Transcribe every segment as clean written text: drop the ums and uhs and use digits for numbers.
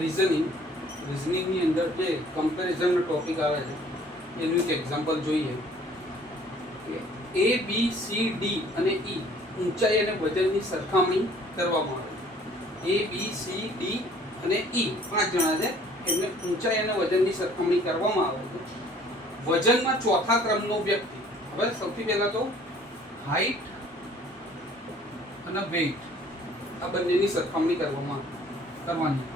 રિઝનિંગની અંદર જે કમ્પેરિઝનનો ટોપિક આવે છે એનું એક એક્ઝામ્પલ જોઈએ કે એ બી સી ડી અને ઈ ઊંચાઈ અને વજનની સરખામણી કરવામાં આવે. એ બી સી ડી અને ઈ 5 જણા છે, એમને ઊંચાઈ અને વજનની સરખામણી કરવામાં આવે છે. વજનમાં ચોથા ક્રમનો વ્યક્તિ, હવે સૌથી પહેલા તો હાઈટ અને વેઇટ આ બંનેની સરખામણી કરવાની.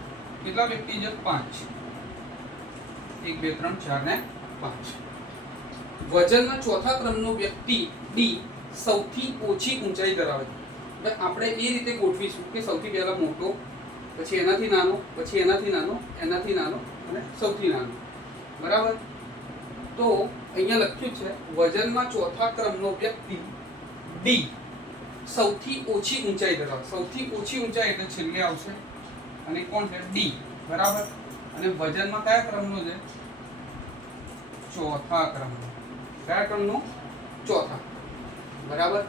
કેટલા વ્યક્તિ છે? 5. 1 2 3 4 ને 5. વજનમાં ચોથા ક્રમનો વ્યક્તિ ડી સૌથી ઓછી ઊંચાઈ ધરાવે છે. હવે આપણે એ રીતે ગોઠવીશું કે સૌથી પહેલા મોટો, પછી એનાથી નાનો, પછી એનાથી નાનો, એનાથી નાનો અને સૌથી નાનો. બરાબર? તો અહીંયા લખ્યું છે વજનમાં ચોથા ક્રમનો વ્યક્તિ ડી સૌથી ઓછી ઊંચાઈ ધરાવે. સૌથી ઓછી ઊંચાઈ એટલે છેલ્લે આવશે અને કોણ છે? ડી. બરાબર? અને વજનમાં કયા ક્રમનો છે? ચોથા ક્રમનો. કયા ક્રમનો? ચોથા. બરાબર?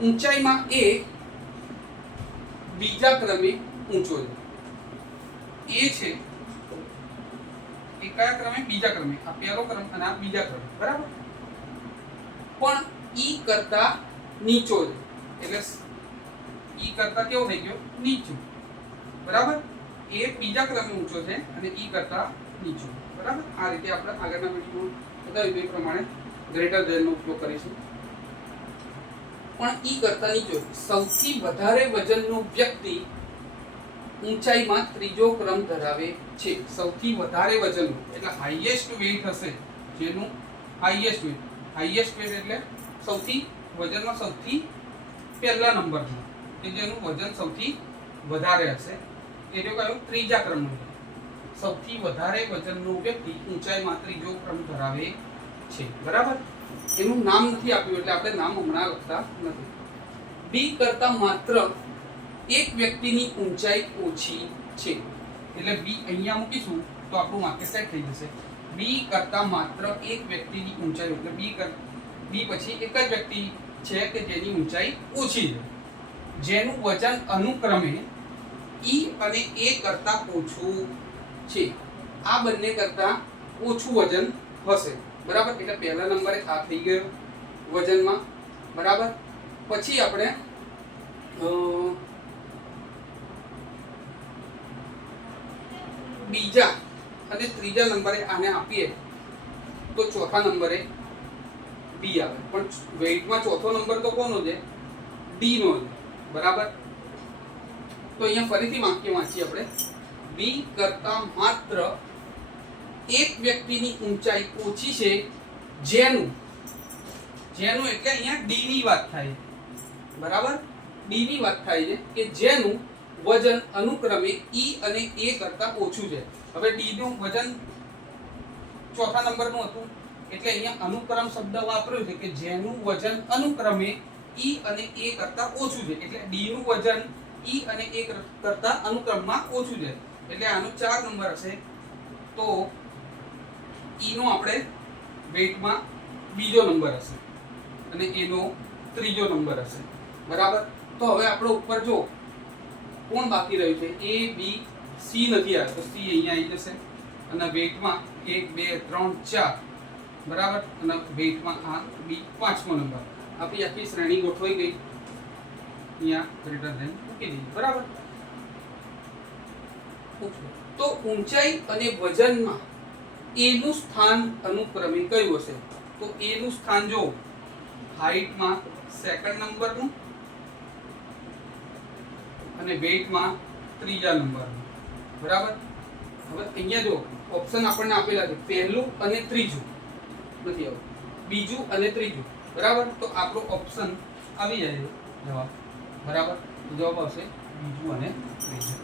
ઊંચાઈમાં એ બીજા ક્રમે ઊંચો છે. એ છે એ કયા ક્રમે? બીજા ક્રમે. આ પહેલો ક્રમ અને આ બીજા ક્રમે. બરાબર? પણ ઈ કરતા નીચો છે. એટલે ઈ કરતા કેવો થઈ ગયો? નીચો. બરાબર? એ બીજા ક્રમે ઊંચો છે અને ઈ કરતા નીચો. બરાબર? આ રીતે આપણે આગળના વિડીયોમાં બતાવ્યું એ પ્રમાણે ગ્રેટર ધેનનો ઉપયોગ કરીશું. પણ ઈ કરતા નીચો. સૌથી વધારે વજનનો વ્યક્તિ ઊંચાઈમાં ત્રીજો ક્રમ ધરાવે છે. સૌથી વધારે વજનનો એટલે હાઈએસ્ટ વેઇટ હશે, જેનું હાઈએસ્ટ વેઇટ એટલે સૌથી વજનમાં સૌથી પહેલા નંબરનું કે જેનું વજન સૌથી વધારે હશે એટલે કયું? ત્રીજા ક્રમનું. સૌથી વધારે વજનનો વ્યક્તિ ઊંચાઈમાં ત્રીજો ક્રમ ધરાવે છે. બરાબર? એનું નામ નથી આપ્યું એટલે આપણે નામ હમણાં લખતા નથી. બી કરતા માત્ર એક વ્યક્તિની ઊંચાઈ ઓછી છે. એટલે બી અહીંયા મૂકીશું તો આપણું વાક્ય સેટ થઈ જશે. બી કરતા માત્ર એક વ્યક્તિની ઊંચાઈ, એટલે બી પછી એક જ વ્યક્તિ છે કે જેની ઊંચાઈ ઓછી છે, જેનું વજન અનુક્રમે ઈ અને એ કરતા ઓછું છે. આ બંને કરતા ઓછું વજન હશે. બરાબર? એટલે પહેલા નંબરે આ થઈ ગયો વજનમાં. બરાબર? પછી આપણે બીજા અને ત્રીજા નંબરે આને આપીએ તો ચોથા નંબરે બી આવે. પણ વેઇટમાં ચોથો નંબર તો કોનો છે? ડી નો છે. બરાબર? તો અહીંયા ફરીથી વાક્ય વાંચીએ આપણે. બી કરતા માત્ર એક વ્યક્તિની ઊંચાઈ ઓછી છે, જેનું એટલે અહીંયા ડી ની વાત થાય. બરાબર? ડી ની વાત થાય છે કે જેનું વજન અનુક્રમે ઈ અને એ કરતા ઓછું છે. હવે ડી નું વજન ચોથા નંબરનું હતું એટલે અહીંયા અનુક્રમ શબ્દ વાપર્યો છે કે જેનું વજન અનુક્રમે ઈ અને એ કરતા ઓછું છે. એટલે ડી નું વજન ઈ અને એ કરતા અનુક્રમમાં ઓછું છે. એટલે આનો 4 નંબર હશે. તો ઈ નો આપણે વેઇટમાં બીજો નંબર હશે અને એનો ત્રીજો નંબર હશે. બરાબર? તો હવે આપણે ઉપર જો કોણ બાકી રહ્યું છે? એ બી સી નથી આવ્યો તો સી અહીંયા આવી જશે અને વેઇટમાં 1 2 3 4. બરાબર? અને વેઇટમાં આ બી 5મો નંબર. આપણી આખી શ્રેણી ગોઠવાઈ ગઈ. અહીંયા ગ્રેટર ધેન મૂકી દીધી. બરાબર? તો ઊંચાઈ અને વજનમાં એનું સ્થાન અનુક્રમે કયું હશે? તો એનું સ્થાન જો હાઈટમાં સેકન્ડ નંબરનું અને વેઇટમાં ત્રીજા નંબરનું. બરાબર? હવે અહીંયા જો ઓપ્શન આપણને આપેલા છે પહેલું અને ત્રીજું નથી આવું, બીજું અને ત્રીજું. બરાબર? તો આપણો ઓપ્શન આવી જાય જવાબ. બરાબર? જવાબ આવશે બીજું અને ત્રીજું.